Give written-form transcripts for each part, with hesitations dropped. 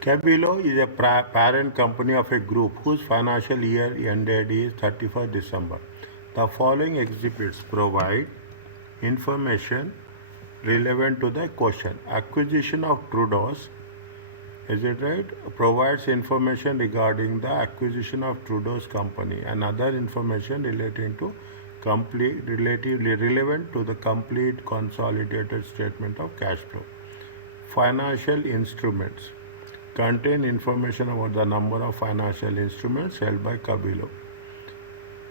Kabelo is a parent company of a group whose financial year ended is 31st December. The following exhibits provide information relevant to the question. Acquisition of Trudeau's, is it right? Provides information regarding the acquisition of Trudeau's company and other information relating to relatively relevant to the complete consolidated statement of cash flow. Financial instruments contain information about the number of financial instruments held by Kabelo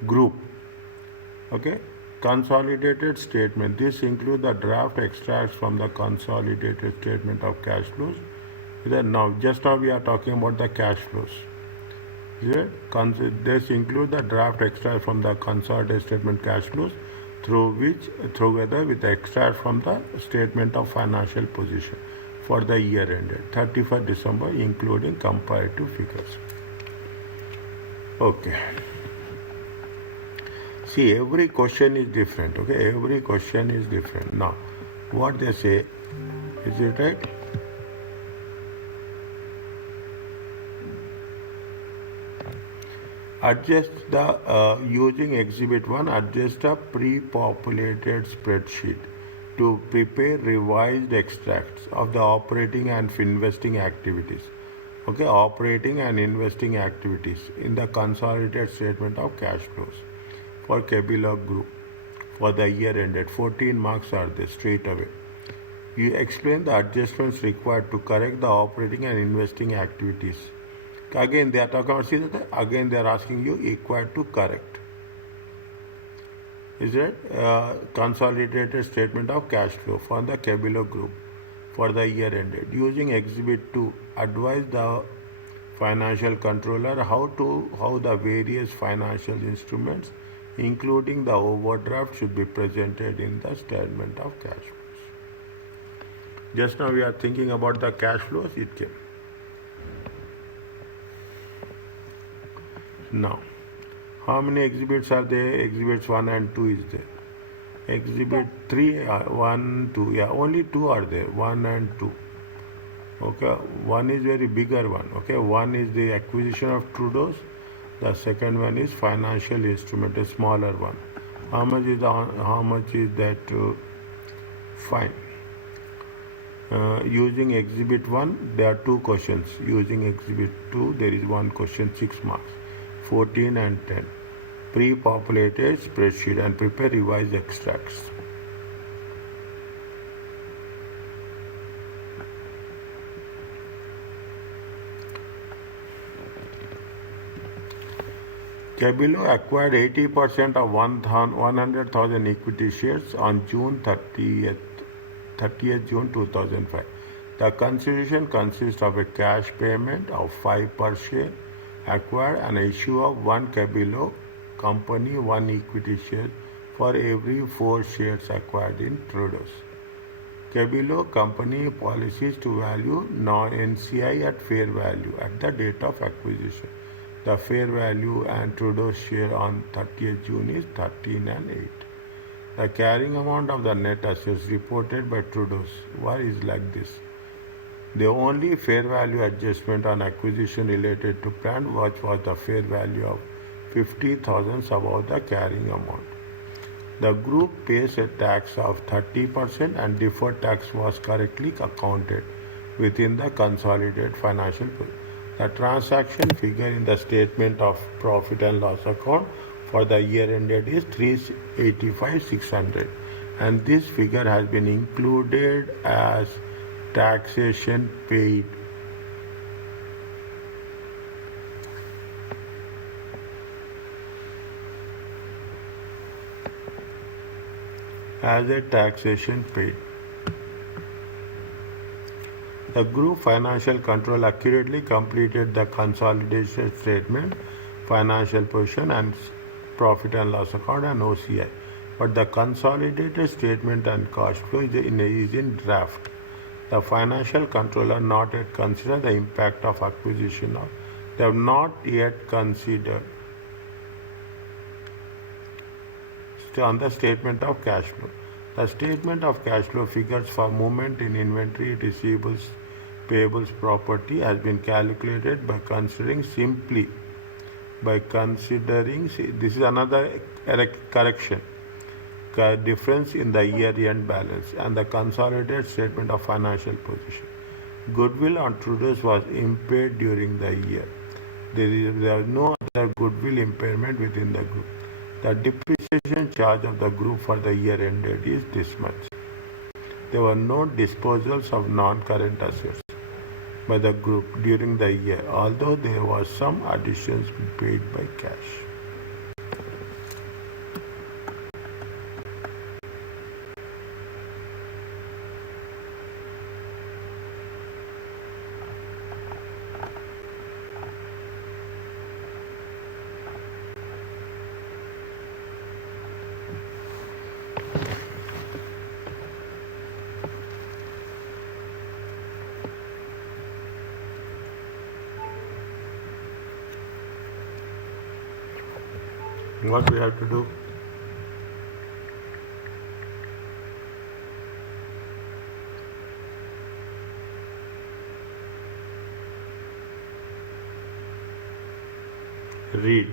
Group. Okay, consolidated statement. This includes the draft extracts from the consolidated statement of cash flows. Now, just now we are talking about the cash flows. This includes the draft extract from the consolidated statement cash flows, together with the extract from the statement of financial position for the year ended 31st December, including comparative figures. Okay. See, every question is different. Okay, every question is different. Now, what they say, is it right? Adjust the using Exhibit 1, adjust a pre-populated spreadsheet to prepare revised extracts of the operating and investing activities. Okay, operating and investing activities in the consolidated statement of cash flows for Kabelo Group for the year ended. 14 marks are there straight away. You explain the adjustments required to correct the operating and investing activities. Again, they are talking about, see that again they are asking you required to correct. Is it consolidated statement of cash flow for the Kabelo Group for the year ended? Using Exhibit 2, advise the financial controller how the various financial instruments, including the overdraft, should be presented in the statement of cash flows. Just now we are thinking about the cash flows, it came. Now, how many exhibits are there? Exhibits 1 and 2 is there. Exhibit 3, 1, 2, yeah, only 2 are there, 1 and 2. Okay, one is very bigger one. Okay, one is the acquisition of Trudeau's. The second one is financial instrument, a smaller one. How much is that? Fine. Using Exhibit 1, there are 2 questions. Using Exhibit 2, there is 1 question, 6 marks. 14 and 10. Pre-populated spreadsheet and prepare revised extracts. Kabelo acquired 80% of 100,000 equity shares on June 30th June 2005. The consideration consists of a cash payment of 5 per share acquired and issue of 1 Kabelo company 1 equity share for every 4 shares acquired in Trudeau's. Kabelo company policies to value non-NCI at fair value at the date of acquisition. The fair value and Trudeau's share on 30th June is 13 and 8. The carrying amount of the net assets reported by Trudeau's is like this. The only fair value adjustment on acquisition related to plant was the fair value of 50,000 above the carrying amount. The group pays a tax of 30% and deferred tax was correctly accounted within the consolidated financial period. The transaction figure in the statement of profit and loss account for the year ended is 385,600 and this figure has been included as taxation paid. As a taxation paid. The group financial control accurately completed the consolidated statement, financial position and profit and loss account and OCI. But the consolidated statement and cash flow is in draft. The financial controller not yet considered the impact of acquisition of. They have not yet considered on the statement of cash flow. The statement of cash flow figures for movement in inventory, receivables, payables property has been calculated by considering this is another correction, difference in the year-end balance and the consolidated statement of financial position. Goodwill on Trudeau's was impaired during the year. There is no other goodwill impairment within the group. The depreciation charge of the group for the year ended is this much. There were no disposals of non-current assets by the group during the year, although there was some additions paid by cash. What we have to do? Read.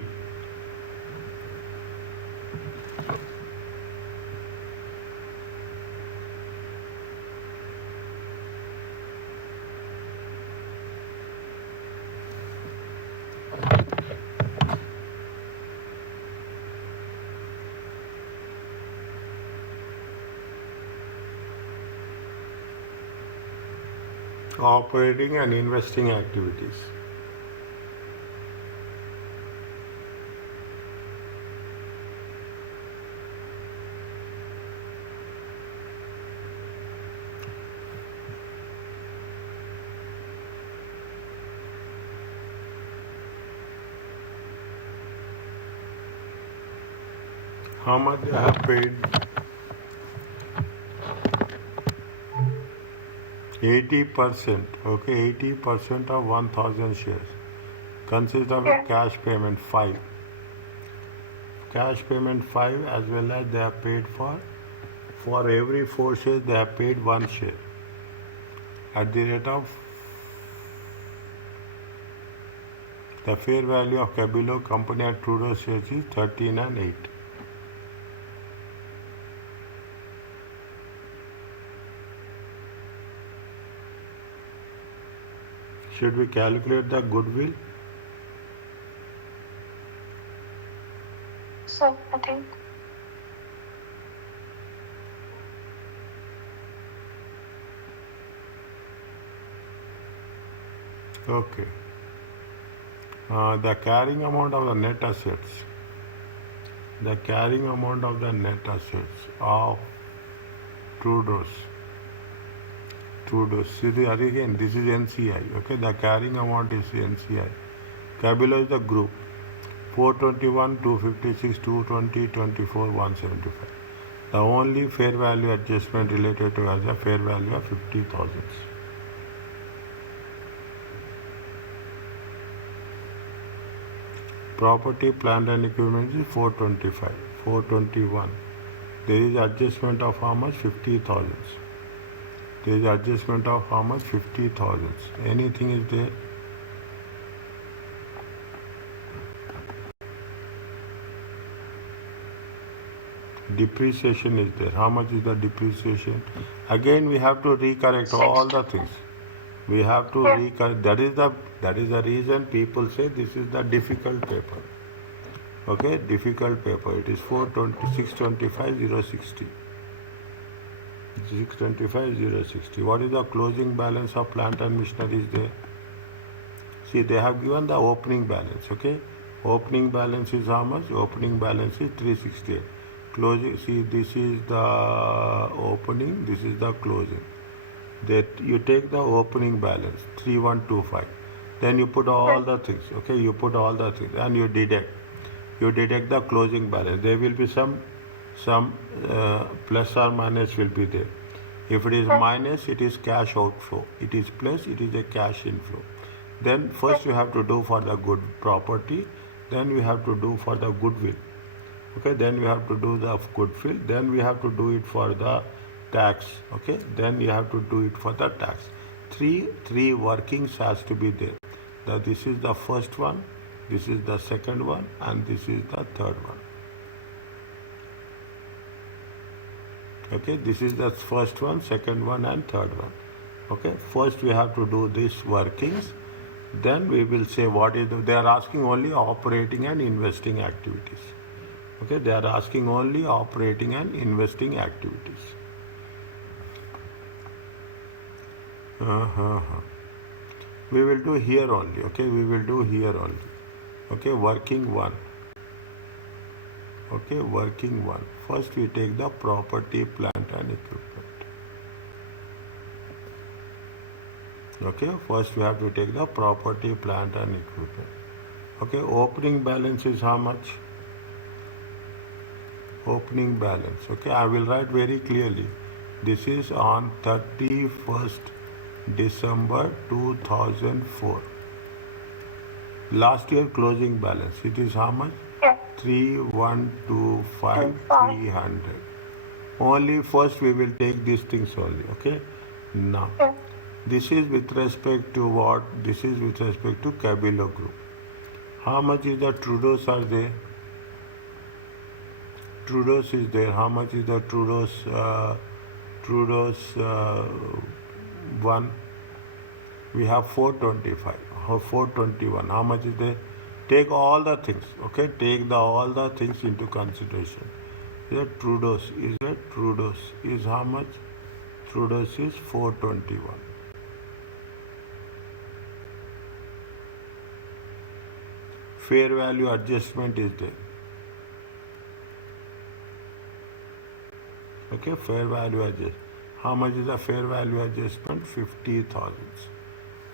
Operating and investing activities. How much they have paid? 80%, okay, 80% of 1,000 shares consists of a cash payment 5. Cash payment 5, as well as they have paid for every 4 shares they have paid 1 share at the rate of the fair value of Kabelo company at Trudeau shares is 13 and 8. Should we calculate the goodwill? So, I think. Okay. The carrying amount of the net assets. The carrying amount of the net assets of Trudeau's. See, again, this is NCI. Okay, the carrying amount is NCI. Kabelo is the group. 421, 256, 220, 24, 175. The only fair value adjustment related to has a fair value of 50,000. Property, plant and equipment is 425. 421. There is adjustment of how much? 50,000. There is adjustment of how much? 50,000. Anything is there? Depreciation is there. How much is the depreciation? Again, we have to recorrect all the things. We have to recorrect. That is the reason people say this is the difficult paper. Okay, difficult paper. It is 625,060. 625,060. What is the closing balance of plant and machinery is there? See, they have given the opening balance. Okay, opening balance is how much? Opening balance is 368. Closing. See, this is the opening. This is the closing. That you take the opening balance 3125. Then you put all the things. Okay, you put all the things and you deduct. You deduct the closing balance. There will be some plus or minus will be there. If it is minus, it is cash outflow. It is plus, it is a cash inflow. Then first you have to do for the good property, then you have to do for the goodwill. Okay, then you have to do the goodwill, then we have to do it for the tax. Okay, then you have to do it for the tax. Three workings has to be there. This is the first one, this is the second one, and this is the third one. Okay, this is the first one, second one, and third one. Okay, first we have to do these workings. Then we will say what is they are asking only operating and investing activities. Okay, they are asking only operating and investing activities. We will do here only. Okay, we will do here only. Okay, working one. Okay, working one. First we take the property, plant and equipment. Okay, first we have to take the property, plant and equipment. Okay, opening balance is how much? Opening balance. Okay, I will write very clearly. This is on 31st December 2004. Last year closing balance. It is how much? 3,125,300. Only first we will take these things only. Okay. Now, this is with respect to what? This is with respect to Kabelo group. How much is the Trudeau's are there? Trudeau's is there. How much is the Trudeau's? One. We have 425. 421. How much is there? Take all the things. Okay. Take all the things into consideration. Is Trudeau's? Is it Trudeau's? Is how much? Trudeau's is 421. Fair value adjustment is there. Okay, fair value adjustment. How much is the fair value adjustment? 50,000.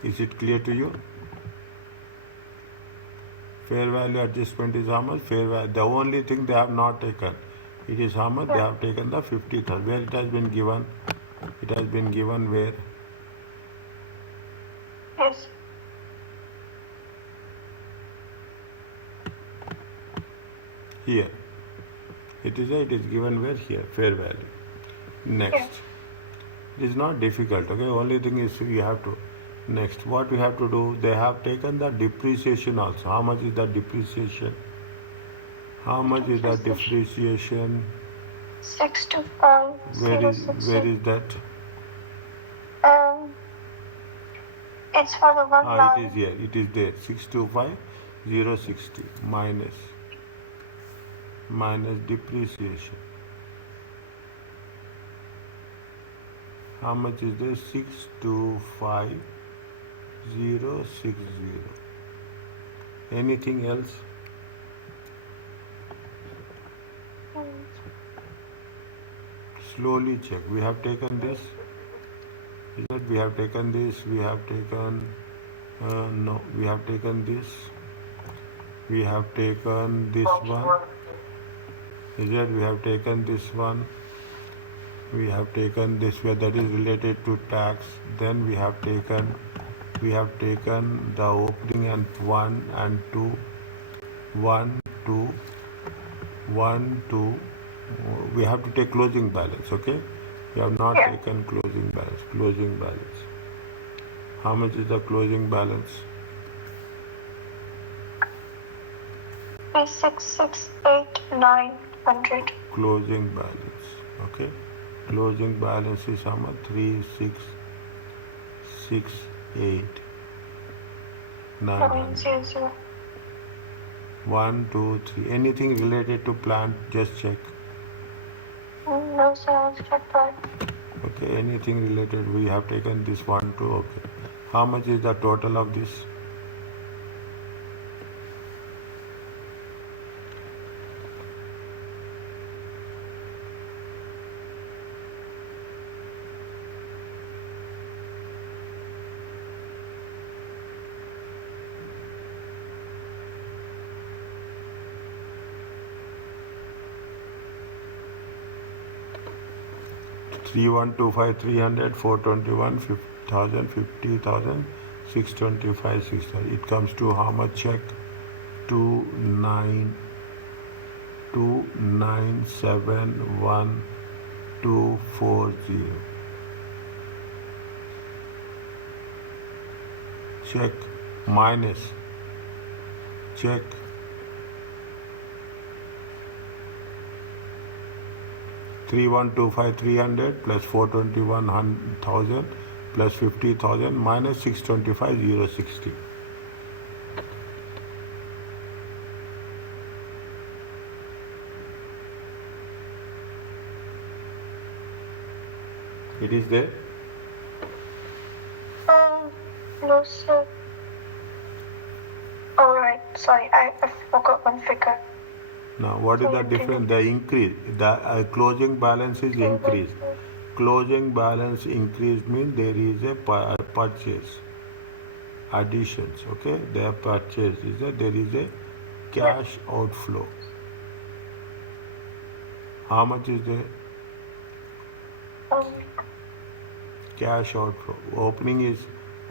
Is it clear to you? Fair value adjustment is how much? Fair value. The only thing they have not taken. It is how much? They have taken the 50,000. Where it has been given? It has been given where? Yes. Here. It is given where? Here. Fair value. Next. It is not difficult. Okay. Only thing is you have to. Next. What we have to do? They have taken the depreciation also. How much is the depreciation? How much is the depreciation? 625,060. Where is that? It's for the one line. It is here. It is there. 625,060 minus depreciation. How much is there? 625,060. Anything else? Slowly check. We have taken this. Is that we have taken this? We have taken no. We have taken this. We have taken this one. Is that we have taken this one? We have taken this where that is related to tax. Then we have taken the opening and 1 and 2. 1, 2. 1, 2. We have to take closing balance. Okay. We have not taken closing balance. Closing balance. How much is the closing balance? 3,668,900. Closing balance. Okay. Closing balance is how much? 3,668,900. 1, 2, 3. Anything related to plant? Just check. No, sir. I'll check that. Okay. Anything related? We have taken this 1, 2. Okay. How much is the total of this? Three one two five 300 421 50,000 50,000 625 6,000. It comes to how much check? 2971240. check, minus, check, 3125 300 plus 421,000 plus 50,000 minus 625 060. It is there? No, sir. Alright, sorry, I forgot one figure. Now, what is the difference? The increase, the closing balance is increased. Closing balance increase means there is a purchase, additions, okay? Their purchase is that there is a cash outflow. How much is the cash outflow?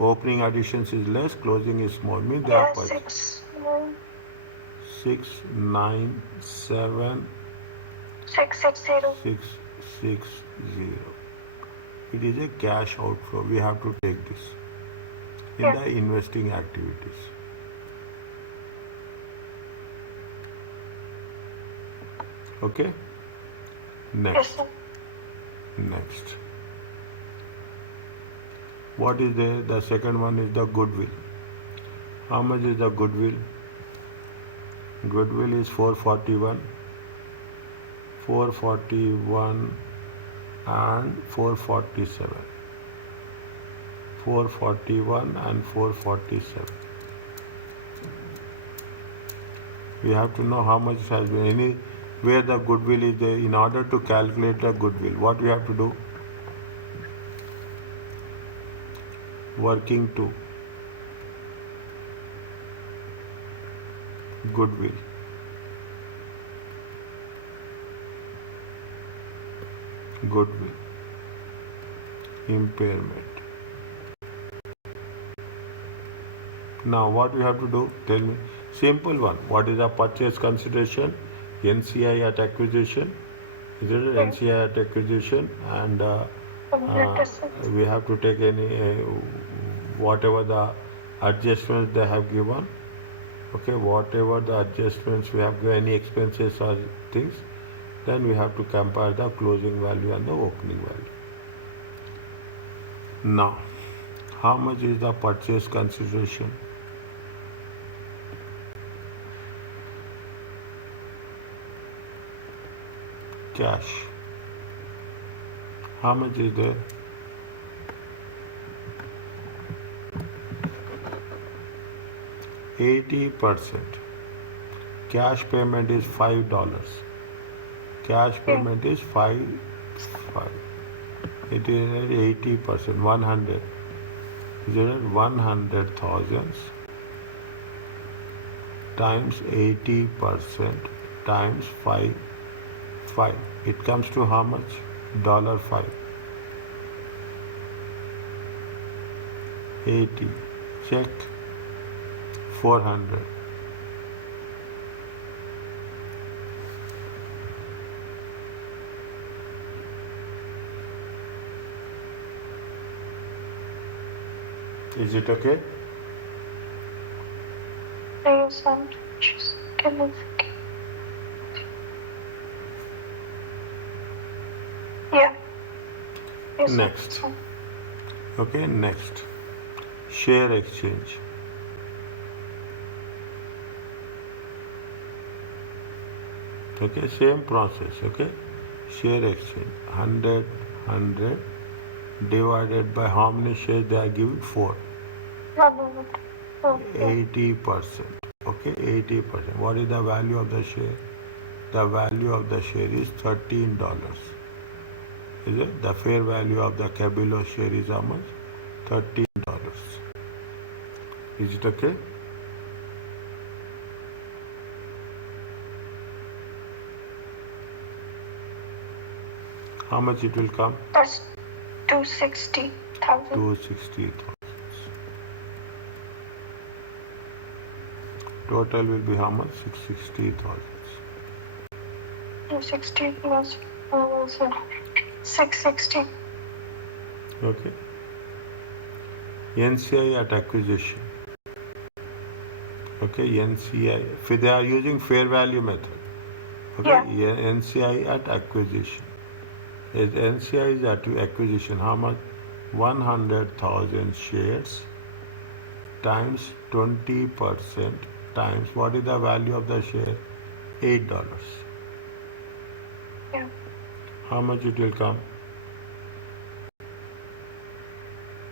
Opening additions is less, closing is small, means they are purchase. 697 660. 660. It is a cash outflow. We have to take this in the investing activities. Okay? Next. Yes, sir. Next. What is there? The second one is the goodwill. How much is the goodwill? Goodwill is 441. 441 and 447. 441 and 447. We have to know how much has been where the goodwill is there. In order to calculate the goodwill, what we have to do? Working to goodwill. Goodwill. Impairment. Now what we have to do? Tell me. Simple one. What is the purchase consideration? NCI at acquisition. Is it NCI at acquisition? And we have to take any whatever the adjustments they have given. Okay, whatever the adjustments we have given, any expenses or things, then we have to compare the closing value and the opening value. Now, how much is the purchase consideration? Cash. How much is there? $80%. Cash payment is $5. Cash payment is five. It is at 80%. 100. Is it at 100,000 times 80% times 5. It comes to how much? $5. 80. Check. 400. Is it okay? Yes, I'm just gonna. Yeah. Yes, Next. Okay, next. Share exchange. Okay, same process. Okay, share exchange. 100 divided by how many shares they are giving? 4. 80%. Okay, 80%. What is the value of the share? The value of the share is $13. Is it? The fair value of the Kabelo share is how much? $13. Is it okay? How much it will come? That's 260,000. 260,000. Total will be how much? 660,000. 260 plus 660. Okay. NCI at acquisition. Okay, NCI. They are using fair value method. Okay, yeah. NCI at acquisition. NCI is at acquisition. How much? 100,000 shares times 20% times what is the value of the share? $8. Yeah. How much it will come?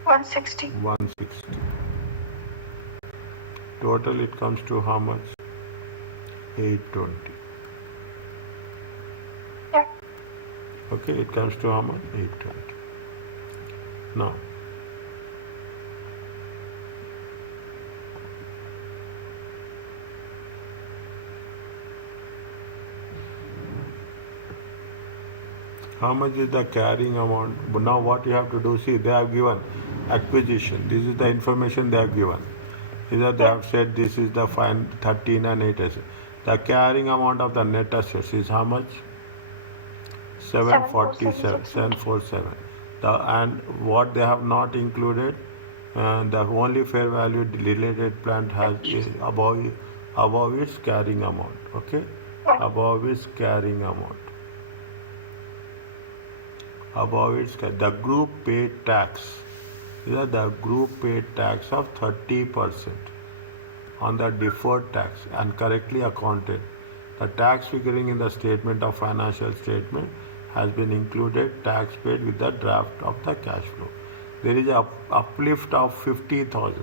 160. 160. Total it comes to how much? 820. Yeah. Okay, it comes to how much? 820. Now, how much is the carrying amount? But now what you have to do, see, they have given acquisition. This is the information they have given. Either they have said this is the fine 13 and 8 assets. The carrying amount of the net assets is how much? 747. 747. And what they have not included, the only fair value related plant has is above its carrying amount. Okay? Yeah. Above its carrying amount. Above its the group paid tax. The group paid tax of 30% on the deferred tax and correctly accounted. The tax figuring in the statement of financial statement has been included tax paid with the draft of the cash flow. There is a uplift of 50,000.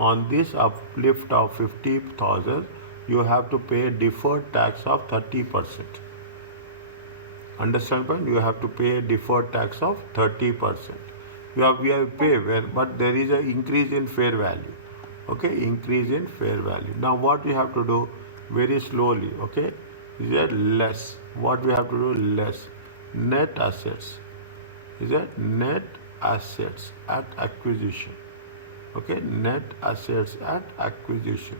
On this uplift of 50,000, you have to pay deferred tax of 30%. Understand point? You have to pay a deferred tax of 30%. We have pay when, but there is an increase in fair value. Okay, increase in fair value. Now what we have to do very slowly. Okay, is that less? What we have to do less? Net assets. Is that net assets at acquisition? Okay, net assets at acquisition.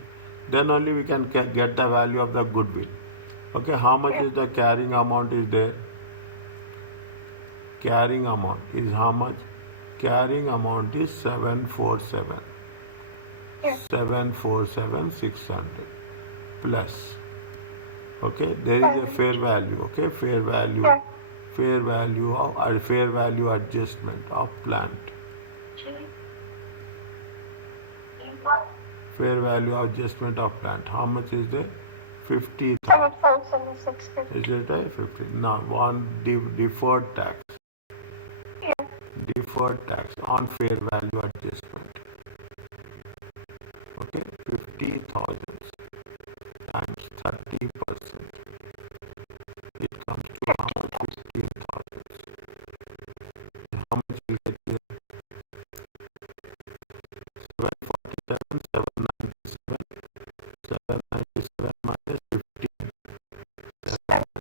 Then only we can get the value of the goodwill. Okay, how much is the carrying amount is there? Carrying amount is how much? Carrying amount is 747. 747,600 plus. Okay, there is a fair value. Okay, fair value fair value adjustment of plant. Fair value adjustment of plant. How much is there? 50,000. Is it right? 50. Now one deferred tax. Deferred tax on fair value adjustment. Okay, 50,000 times 30%. It comes to how much? 15,000. How much will get here? 747, 797, 797 minus 15. 7,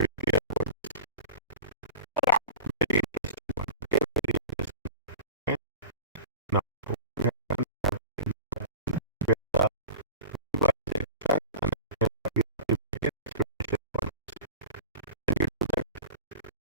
Are you